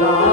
Lord.